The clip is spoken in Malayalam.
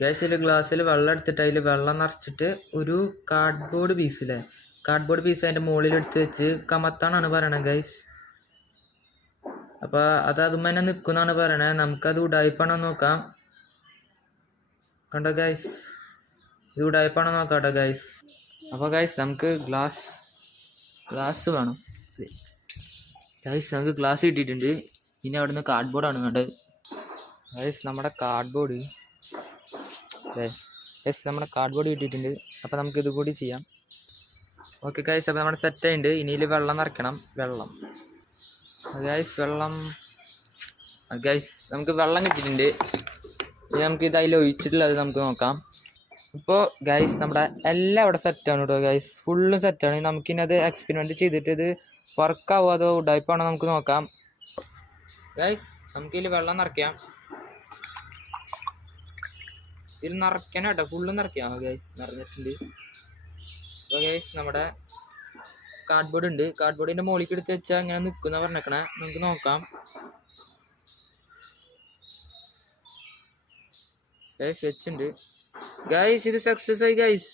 ഗൈസ് ഇതിൽ ഗ്ലാസ്സിൽ വെള്ളം എടുത്തിട്ട് അതിൽ വെള്ളം നിറച്ചിട്ട് ഒരു കാർഡ്ബോർഡ് പീസില്ലേ, കാർഡ്ബോർഡ് പീസ് അതിൻ്റെ മുകളിൽ എടുത്ത് വെച്ച് കമത്താനാണ് പറയണത് ഗൈസ്. അപ്പോൾ അത് അതുമ്മ തന്നെ നിൽക്കുന്നാണ് പറയണത്. നമുക്കത് ഉടായിപ്പാണോ നോക്കാം. കണ്ടോ ഗൈസ്, ഇത് ഉടായിപ്പാണോ നോക്കാം കേട്ടോ ഗൈസ്. അപ്പോൾ ഗൈസ് നമുക്ക് ഗ്ലാസ് വേണം ഗൈസ്. നമുക്ക് ഗ്ലാസ് കിട്ടിയിട്ടുണ്ട്. ഇനി അവിടുന്ന് കാർഡ്ബോർഡാണ് കണ്ടത് ഗൈസ്. നമ്മുടെ കാർഡ്ബോർഡ് അല്ലേ ഗൈസ്, നമ്മുടെ കാർഡ്ബോർഡ് കിട്ടിയിട്ടുണ്ട്. അപ്പോൾ നമുക്ക് ഇത് കൂടി ചെയ്യാം. ഓക്കെ ഗൈസ്, അപ്പോൾ നമ്മുടെ സെറ്റ് ആയിട്ടുണ്ട്. ഇനിയിൽ വെള്ളം നിറയ്ക്കണം. വെള്ളം ഗൈസ് നമുക്ക് വെള്ളം കിട്ടിയിട്ടുണ്ട്. ഇനി നമുക്ക് ഇത് അതിൽ ഒഴിച്ചിട്ടുള്ളത് നമുക്ക് നോക്കാം. ഇപ്പോൾ ഗൈസ് നമ്മുടെ എല്ലാം ഇവിടെ സെറ്റാണ് കേട്ടോ ഗൈസ്, ഫുള്ളും സെറ്റാണ്. നമുക്കിനി അത് എക്സ്പെരിമെൻറ്റ് ചെയ്തിട്ട് ഇത് വർക്കാവോ അതോ ഉടായിപ്പാണോ നമുക്ക് നോക്കാം ഗൈസ്. നമുക്കിതിൽ വെള്ളം നിറയ്ക്കാം. ഇതിൽ നിറയ്ക്കണം കേട്ടോ, ഫുള്ളും നിറയ്ക്കാം ഗൈസ്. നിറഞ്ഞിട്ടുണ്ട്. അപ്പോൾ ഗൈസ് നമ്മുടെ കാർഡ്ബോർഡ് ഉണ്ട്. കാർഡ്ബോർഡിൻ്റെ മുകളിലേക്ക് എടുത്ത് വെച്ചാൽ ഇങ്ങനെ നിൽക്കുന്ന പറഞ്ഞേക്കണേ. നമുക്ക് നോക്കാം ഗൈസ്. വെച്ചിട്ടുണ്ട് ഗൈസ്, ഇത് സക്സസ് ആയി ഗൈസ്.